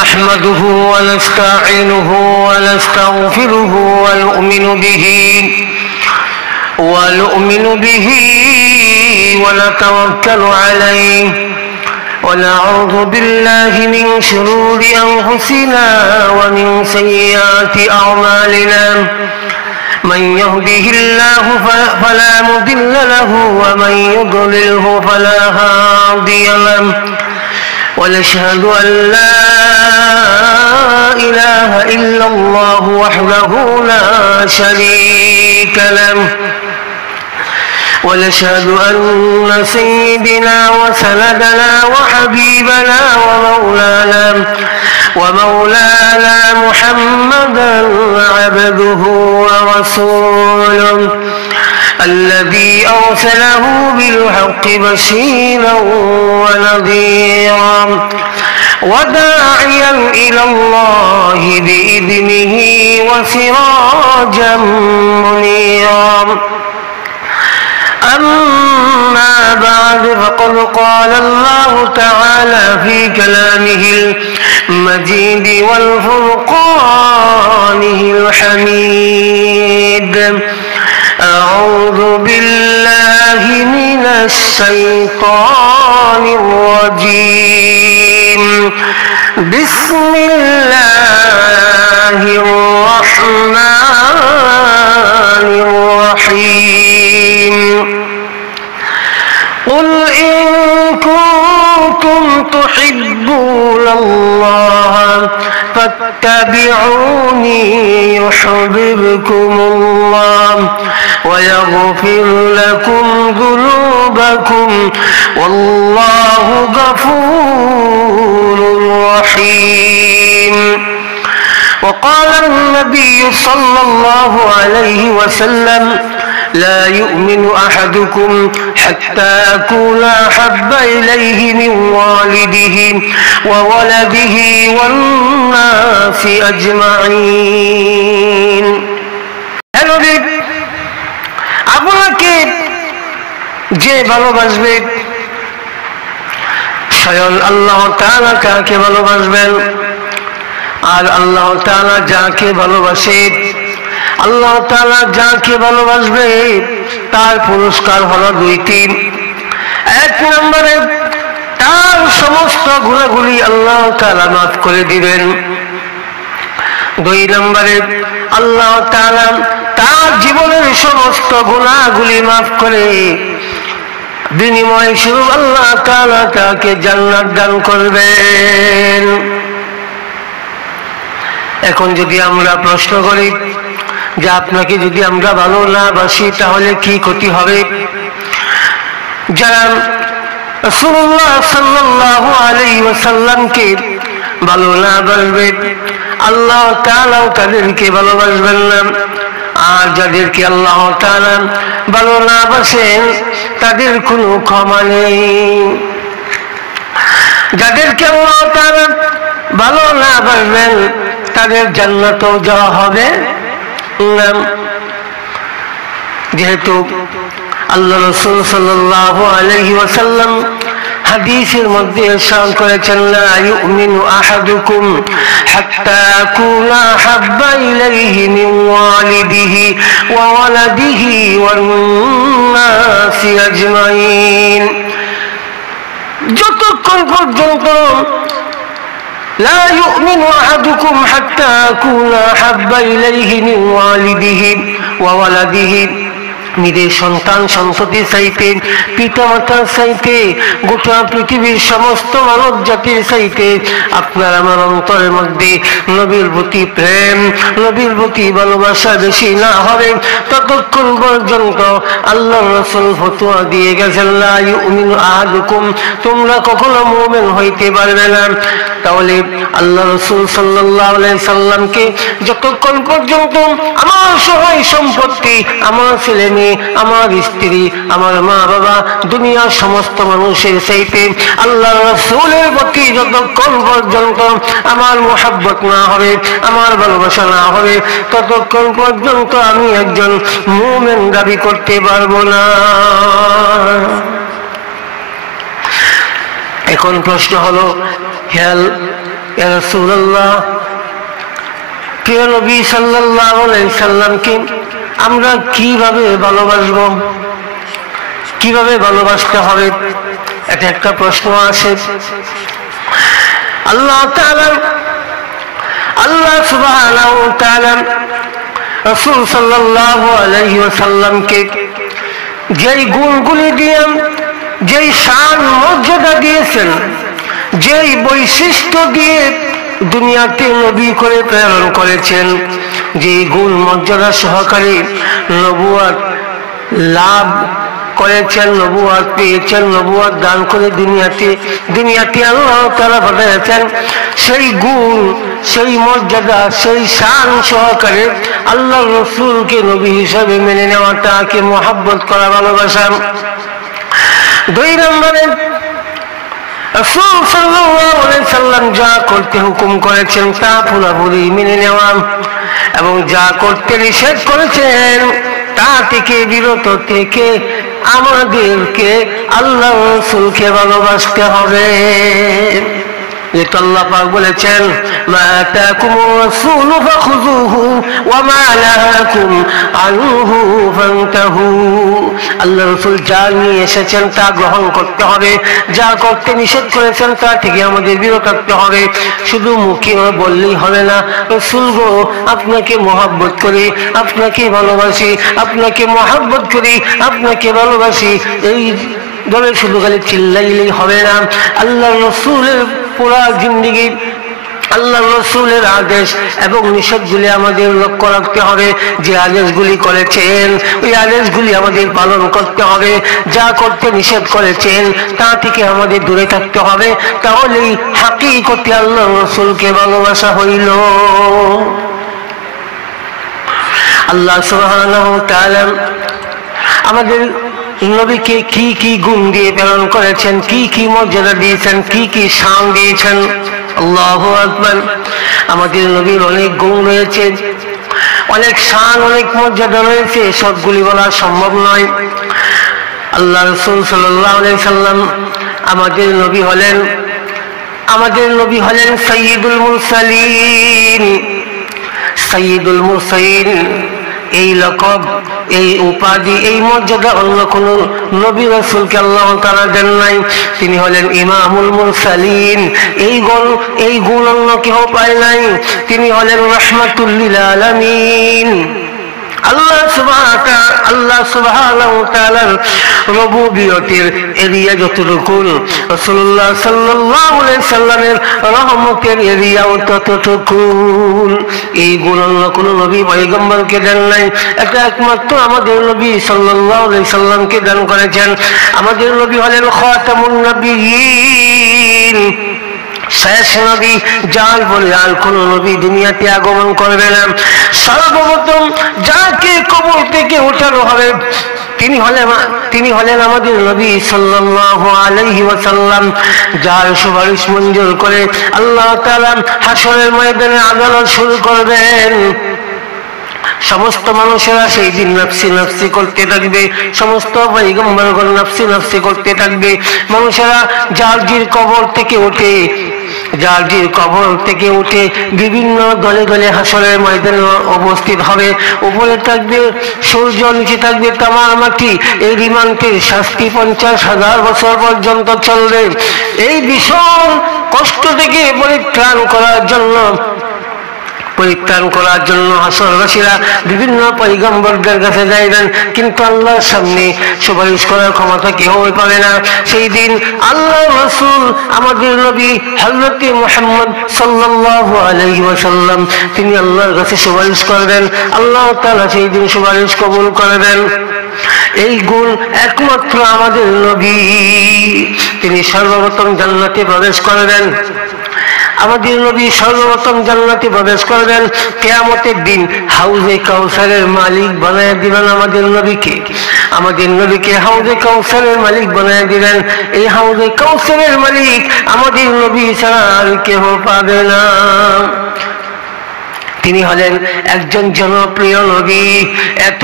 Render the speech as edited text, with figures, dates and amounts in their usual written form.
نحمده ونستعينه ونستغفره ونؤمن به ونتوكل عليه ونعوذ بالله من شرور أنفسنا ومن سيئات أعمالنا من يهده الله فلا مضل له ومن يضلله فلا هادي له ونشهد أن لا إله إلا الله وحده لا شريك له ونشهد أن سيدنا وسندنا وحبيبنا ومولانا محمدا عبده ورسوله الذي أرسله بالحق بشيرا ونذيرا وداعيا إلى الله بإذنه وسراجا منيرا أما بعد فقد قال الله تعالى في كلامه المجيد والفرقانه الحميد أعوذ بالله من الشيطان الرجيم بسم الله الرحمن الرحيم قل إن كنتم تحبون الله فاتبعوني يحببكم الله ويغفر لكم ذنوبكم والله غفور رحيم وقال النبي صلى الله عليه وسلم لا يؤمن أحدكم حتى أكون أحب إليه من والده وولده والناس أجمعين আপনাকে যে ভালোবাসবে স্বয়ং আল্লাহ তাআলা কাকে ভালোবাসবেন আর আল্লাহ তাআলা যাকে ভালোবাসে আল্লাহ তাআলা যাকে ভালোবাসবে তার পুরস্কার হলো দুইটি। এক নম্বরে তার সমস্ত গুনাহগুলি আল্লাহ তাআলা মাফ করে দিবেন। দুই নম্বরে আল্লাহ তাআলা তার জীবনের সমস্ত গুনাহগুলি মাফ করে বিনিময় স্বরূপ আল্লাহ তাআলা তাকে জান্নাত দান করবেন। এখন যদি আমরা প্রশ্ন করি যে আপনাকে যদি আমরা ভালো না বাসি তাহলে কি ক্ষতি হবে? যারা রাসূলুল্লাহ সাল্লাল্লাহু আলাইহি ওয়াসাল্লামকে ভালো না বাসবে আল্লাহ তাআলাও তাদেরকে ভালোবাসবেন না। আর যাদেরকে আল্লাহ তাআলা ভালো না বাসেন তাদের কোনো ক্ষমা নেই। যাদেরকে আল্লাহ তাআলা ভালো না বাসবেন তাদের জান্নাতেও যাওয়া হবে না। যেহেতু আল্লাহ রাসূল সাল্লাল্লাহু আলাইহি ওয়াসাল্লাম হাদিসের মধ্যে ইরশাদ করেছেন লা ইউমিনু আহাদুকুম হাত্তা আকুনা হাব্বা ইলাইহি মিন ওয়ালিদিহি ওয়া ওয়ালাদিহি ওয়ান নাসি আজমাইন। যতক্ষণ পর্যন্ত لا يؤمن أحدكم حتى أكون أحب إليه من والده وولده নিজের সন্তান সন্ততি চাইতে পিতা মাতার চাইতে গোটা পৃথিবীর সমস্ত মানব জাতির চাইতে আপনার আমার অন্তরের মধ্যে নবীর প্রতি প্রেম নবীর প্রতি ভালোবাসা বেশি না হবে ততক্ষণ পর্যন্ত আল্লাহ রাসূল ফতোয়া দিয়ে গেছেন লা ইউমিনু আহাদুকুম তোমরা কখনো মুমিন হইতে পারবে না। তাহলে আল্লাহ রাসূল সাল্লাল্লাহু আলাইহি সাল্লামকে যতক্ষণ পর্যন্ত আমার সহায় সম্পত্তি আমার ছেলে মেয়ে আমার স্ত্রী আমার মা বাবা দুনিয়ার সমস্ত মানুষের চাইতে আল্লাহ রাসূলের প্রতি যতক্ষণ পর্যন্ত আমার মুহাব্বত না হবে আমার ভালোবাসা না হবে ততক্ষণ পর্যন্ত আমি একজন মুমিন দাবি করতে পারবো না। এখন প্রশ্ন হলো ইয়া রাসূলুল্লাহ, প্রিয় নবী সাল্লাল্লাহু আলাইহি সাল্লামকে আমরা কিভাবে ভালোবাসবো, কিভাবে ভালোবাসতে হবে? এটা একটা প্রশ্ন আসে। আল্লাহ সুবহানাহু ওয়া তাআলা রাসূল সাল্লাল্লাহু আলাইহি ওয়াসাল্লামকে যেই গুণগুলি দিয়ে, যেই শান মর্যাদা দিয়েছেন, যেই বৈশিষ্ট্য দিয়ে দুনিয়াতে নবী করে প্রেরণ করেছেন, যেই গুণ মর্যাদা সহকারে নবুয়ত লাভ করেছেন, নবুয়ত পেয়েছেন, নবুয়ত দান করে দুনিয়াতে আল্লাহ তাআলা পাঠিয়েছেন, সেই গুণ, সেই মর্যাদা, সেই শান সহকারে আল্লাহ রাসূলকে নবী হিসাবে মেনে নেওয়া, তাকে মহব্বত করা, ভালোবাসা। 2 নম্বরে রাসূল সাল্লাল্লাহু আলাইহি সাল্লাম যা করতে হুকুম করেছেন তা পুরোপুরি মেনে নেওয়া, এবং যা করতে নিষেধ করেছেন তা থেকে বিরত থেকে আমাদেরকে আল্লাহ রাসূলকে ভালোবাসতে হবে। যেটা আল্লাহ পাক বলেছেন, মা আতাকুমুর রাসূলু ফাখুযুহু ওয়া মা নাহাকুম আনহু ফান্তাহু। আল্লাহ রাসূল যা নিয়ে এসেছেন তা গ্রহণ করতে হবে, যা করতে নিষেধ করেছেন তা থেকে আমাদের বিরত থাকতে হবে। শুধু মুখে বললেই হবে না, রাসূল গো আপনাকে মহব্বত করি, আপনাকে ভালোবাসি, আপনাকে মহব্বত করি, আপনাকে ভালোবাসি, এই দলে শুধু খালি চিল্লাইলেই হবে না। আল্লাহ রাসূলের পুরা জিন্দেগি, আল্লাহ রাসূলের আদেশ এবং নিষেধগুলি আমাদের লক্ষ্য রাখতে হবে। যে আদেশগুলি করেছেন ওই আদেশগুলি আমাদের পালন করতে হবে, যা করতে নিষেধ করেছেন তা থেকে আমাদের দূরে থাকতে হবে। তাহলেই হাকিকতে আল্লাহ রাসূলকে ভালোবাসা হইল। আল্লাহ সুবহানাহু ওয়া তাআলা আমাদের নবীকে কি কি গুণ দিয়ে প্রেরণ করেছেন, কি কি মর্যাদা দিয়েছেন, কি কি শান দিয়েছেন। আল্লাহু আকবার। আমাদের নবীর অনেক গুণ রয়েছে, অনেক শান, অনেক মর্যাদা রয়েছে, সবগুলি বলা সম্ভব নয়। আল্লাহ রাসূল সাল্লাল্লাহু আলাইহি সাল্লাম আমাদের নবী হলেন সাইয়্যিদুল মুরসালিন। সাইয়্যিদুল মুরসালিন এই লকব, এই উপাধি, এই মর্যাদা অন্য কোন নবী রাসূলকে আল্লাহ তাআলা দেন নাই। তিনি হলেন ইমামুল মুরসালিন। এই গুণ অন্য কেউ পায় নাই। তিনি হলেন রাহমাতুল লিল আলামিন। আল্লাহ সুবহানাহু ওয়া তাআলার রুবুবিয়তের এরিয়া যতটুকু, রাসূলুল্লাহ সাল্লাল্লাহু আলাইহি সাল্লামের রহমতের এরিয়াও ততটুকু। এই গুণ অন্য কোন নবী পয়গম্বরকে দেন নাই, এটা একমাত্র আমাদের নবী সাল্লাল্লাহু আলাইহি সাল্লামকে দান করেছেন। আমাদের নবী হলেন খাতামুন নবিয়্যিন, শেষ নবী, যার বলে আর কোন নবী দুনিয়াতে আগমন করবে না। সর্বপ্রথম যাকে কবর থেকে উঠানো হবে তিনি হলেন আমাদের নবী সাল্লাল্লাহু আলাইহি ওয়াসাল্লাম, যার সুপারিশ মঞ্জুর করে আল্লাহ তাআলা হাসরের ময়দানে আদালত শুরু করবেন। সমস্ত মানুষেরা সেই দিন নাফসি নাফসি করতে থাকবে, সমস্ত পয়গম্বরগণ নাফসি নাফসি করতে থাকবে। মানুষেরা যার কবর থেকে উঠে বিভিন্ন দলে দলে হাসরের ময়দানে উপস্থিত হবে। উপরে থাকবে সূর্য, নিচে থাকবে তামার মাটি। এই রিমান্ডের শাস্তি 50,000 বছর পর্যন্ত চলবে। এই ভীষণ কষ্ট থেকে পরিত্রাণ করার জন্য হাসরবাসীরা বিভিন্ন পয়গম্বরদের কাছে যাইবেন, কিন্তু আল্লাহর সামনে সুপারিশ করার ক্ষমতা কেউ পাবে না। সেই দিন আল্লাহ রাসূল আমাদের নবী হযরত মুহাম্মদ সাল্লাল্লাহু আলাইহি ওয়াসাল্লাম তিনি আল্লাহর কাছে সুপারিশ করবেন। আল্লাহ তাআলা সেই দিন সুপারিশ কবুল করবেন। এই গুণ একমাত্র আমাদের নবী। তিনি সর্বপ্রথম জান্নাতে প্রবেশ করবেন। আমাদের নবী সর্বপ্রথম জান্নাতে প্রবেশ করবেন। কিয়ামতের দিন হাউজে কাউসারের মালিক বানায় দিবেন আমাদের নবীকে হাউজে কাউসারের মালিক বানায় দিবেন। এই হাউজে কাউসারের মালিক আমাদের নবী ছাড়া আর কেউ পাবে না। তিনি হলেন একজন জনপ্রিয় নবী। এত